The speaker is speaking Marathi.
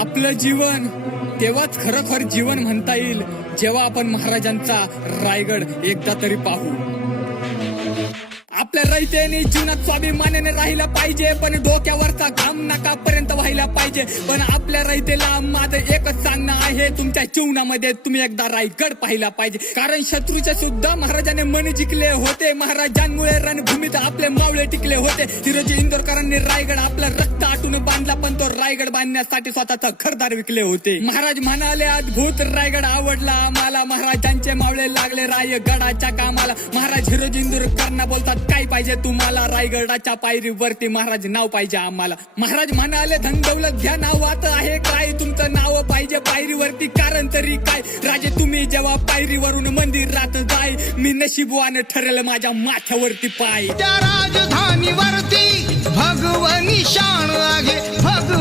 आपलं जीवन तेव्हाच खरोखर जीवन म्हणता येईल जेव्हा आपण महाराजांचा रायगड एकदा तरी पाहू. आपल्या रयतेने जीवनात स्वाभिमानाने राहिला पाहिजे, पण डोक्यावरचा घाम नाकापर्यंत व्हायला पाहिजे. पण आपल्या रयतेला माझं एकच सांगणं आहे, तुमच्या जीवनामध्ये तुम्ही एकदा रायगड पाहिला पाहिजे. कारण शत्रूचे सुद्धा महाराजांनी मन जिंकले होते. महाराजांमुळे रणभूमीत आपले मावळे टिकले होते. हिरोजी इंदोरकरांनी रायगड आपलं रक्त आटून बांधला, पण तो रायगड बांधण्यासाठी स्वतःचा घरदार विकले होते. महाराज म्हणाले अद्भुत रायगड आवडला आम्हाला, महाराजांचे मावळे लागले रायगडाच्या कामाला. महाराज हिरोजी इंदोरकरांना बोलतात काय पाहिजे तुम्हाला, रायगडाच्या पायरीवरती महाराज नाव पाहिजे आम्हाला. महाराज म्हणाले धन दौलत घ्या, नावात आहे काय तुमचं नाव पाहिजे पायरीवरती, कारण तरी काय राजे तुम्ही जेव्हा पायरीवरून मंदिरात जाय, मी नशीबवान ठरेल माझ्या माथ्यावरती पाय. त्या राजधानीवरती भगवनी शान आहे.